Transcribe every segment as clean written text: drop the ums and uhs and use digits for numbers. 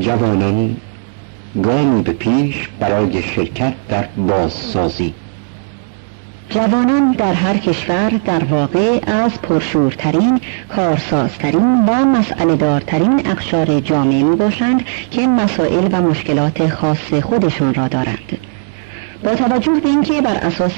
جوانان گامی به پیش برای شرکت در بازسازی. جوانان در هر کشور در واقع از پرشورترین، کارسازترین و مسئله دارترین اقشار جامعه می باشند که مسائل و مشکلات خاص خودشان را دارند. با توجه به اینکه بر اساس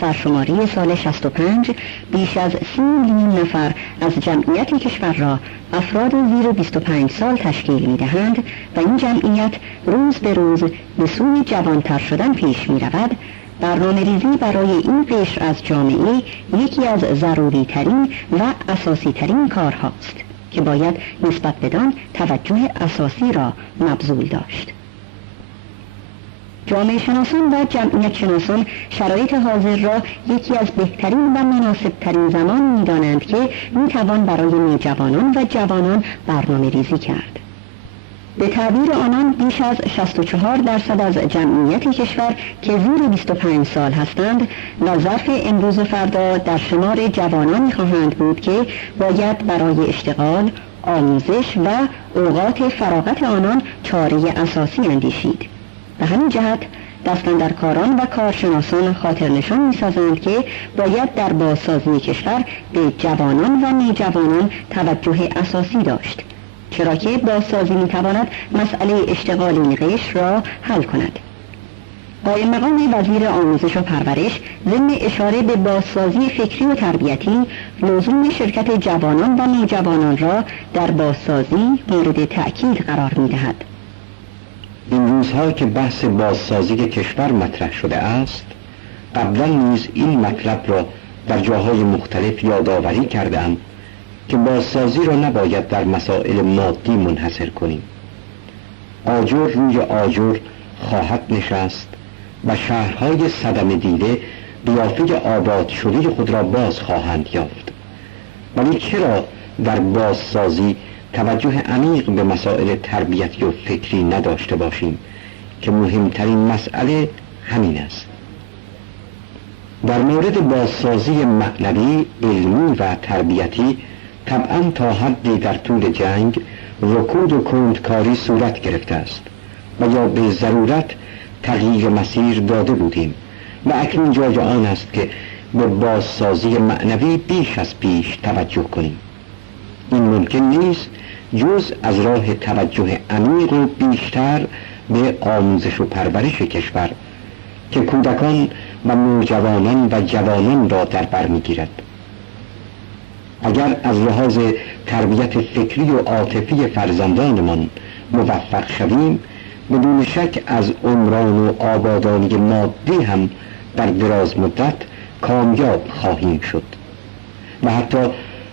سرشماری سال 65 بیش از 30 میلیون نفر از جمعیت کشور را افراد زیر 25 سال تشکیل می دهند و این جمعیت روز به روز به سوی جوانتر شدن پیش می رود، برنامه‌ریزی برای این قشر از جامعه یکی از ضروری ترین و اساسی ترین کارهاست که باید نسبت بدان توجه اساسی را مبذول داشت. جامعه شناسان و جمعیت شناسان شرایط حاضر را یکی از بهترین و مناسبترین زمان می دانند که می توان برای نوجوانان و جوانان برنامه ریزی کرد. به تعبیر آنان بیش از 64% از جمعیت کشور که زیر 25 سال هستند و ظرف امروز و فردا در شمار جوانانی خواهند بود که باید برای اشتغال، آموزش و اوقات فراغت آنان چاره اساسی اندیشید. به همین جهت دستاندرکاران و کارشناسان خاطر نشان می‌سازند که باید در بازسازی کشور به جوانان و نوجوانان توجه اساسی داشت، چرا که بازسازی می‌تواند مسئله اشتغال این قشر را حل کند. قائم مقام وزیر آموزش و پرورش ضمن اشاره به بازسازی فکری و تربیتی لزوم شرکت جوانان و نوجوانان را در بازسازی مورد تأکید قرار می‌دهد. این روزها که بحث بازسازی کشور مطرح شده است، قبلا نیز این مطلب را در جاهای مختلف یادآوری کردم که بازسازی را نباید در مسائل مادی منحصر کنیم. آجر روی آجر خواهد نشست و شهرهای صدمه دیده قیافه آباد شده خود را باز خواهند یافت. ولی چرا در بازسازی توجه عمیق به مسائل تربیتی و فکری نداشته باشیم که مهمترین مسئله همین است؟ در مورد بازسازی معنوی، علمی و تربیتی طبعا تا حدی در طول جنگ رکود و کندکاری صورت گرفته است و یا به ضرورت تغییر مسیر داده بودیم و اکنون جای آن است که به بازسازی معنوی بیش از پیش توجه کنیم. این ممکن نیست جز از راه توجه عمیق و بیشتر به آموزش و پرورش کشور که کودکان و نوجوانان و جوانان را در بر می‌گیرد. اگر از لحاظ تربیت فکری و عاطفی فرزندانمان موفق شویم، بدون شک از عمران و آبادانی مادی هم در دراز مدت کامیاب خواهیم شد و حتی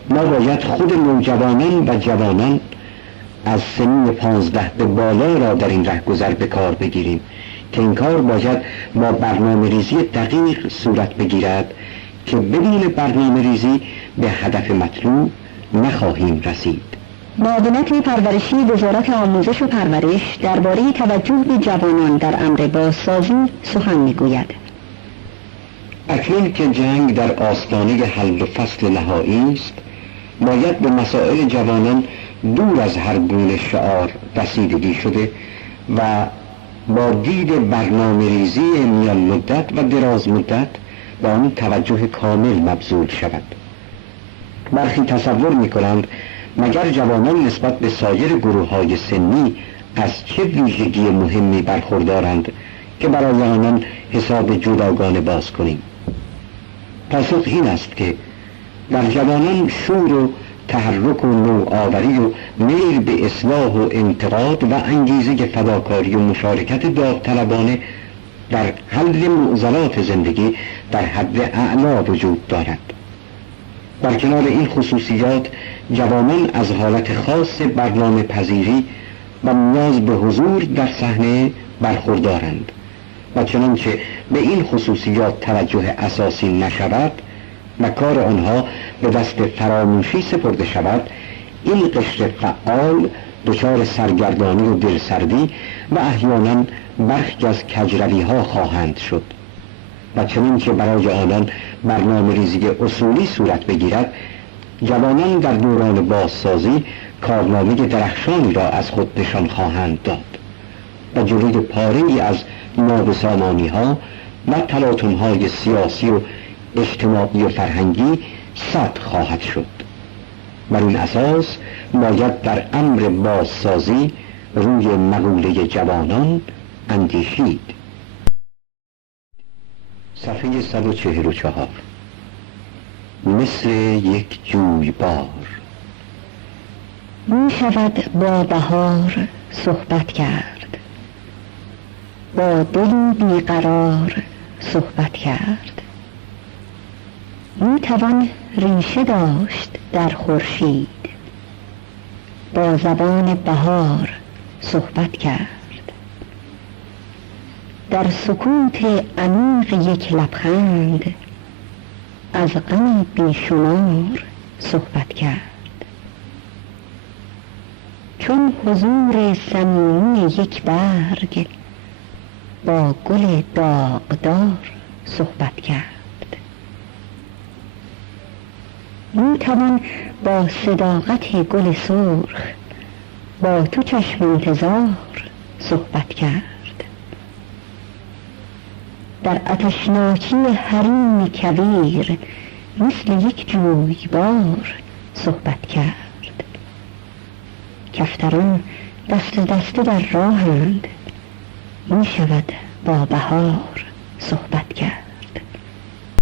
ما باید خود نوجوانان و جوانان از سنین 15 به بالا را در این رهگذر به کار بگیریم که این کار باید با برنامه ریزی دقیق صورت بگیرد که بدون برنامه ریزی به هدف مطلوب نخواهیم رسید. معاونت پرورشی وزارت آموزش و پرورش درباره توجه به جوانان در امر بازسازی سخن میگوید. اکنون که جنگ در آستانه حل و فصل نهایی است، باید به مسائل جوانان دور از هر گونه شعار رسیدگی شده و با دید برنامه ریزی میان مدت و دراز مدت با آن توجه کامل مبذول شود. برخی تصور می‌کنند مگر جوانان نسبت به سایر گروه‌های سنی از چه ویژگی مهمی برخوردارند که برای آنان حساب جداگانه باز کنیم؟ پاسخ این است که در جوانان شور و تحرک و نوآوری و میل به اصلاح و انتقاد و انگیزه فداکاری و مشارکت داوطلبانه در حل معضلات زندگی در حد اعلا وجود دارد. در کنار این خصوصیات، جوانان از حالت خاص برنامه پذیری و نیاز به حضور در صحنه برخوردارند و چنانچه به این خصوصیات توجه اساسی نشود و کار آنها به دست فراموشی سپرده شود، این قشر فعال دچار سرگردانی و دلسردی و احیانا برخی از کجروی ها خواهند شد و چنانچه برای آنان برنامه ریزی اصولی صورت بگیرد، جوانان در دوران بازسازی کارنامه درخشانی را از خود نشان خواهند داد و جلوی پاره‌ای از نابسامانی‌ها و تلاطم‌های سیاسی و اجتماعی و فرهنگی سد خواهد شد. بر این اساس باید در امر بازسازی روی مقوله جوانان اندیشید. صفحه 144. مثل یک جویبار می شود با بهار صحبت کرد، با دلی بیقرار صحبت کرد. می توان ریشه داشت در خورشید، با زبان بهار صحبت کرد. در سکوت عمیق یک لبخند از غم بیشمار صحبت کرد. چون حضور صمیمی یک برگ با گل داغدار صحبت کرد. می توان با صداقت گل سرخ با تو چشم انتظار صحبت کرد. در آتشناکی حریم کویر مثل یک جویبار صحبت کرد. کفتران دست دسته در راهند، می شود با بهار صحبت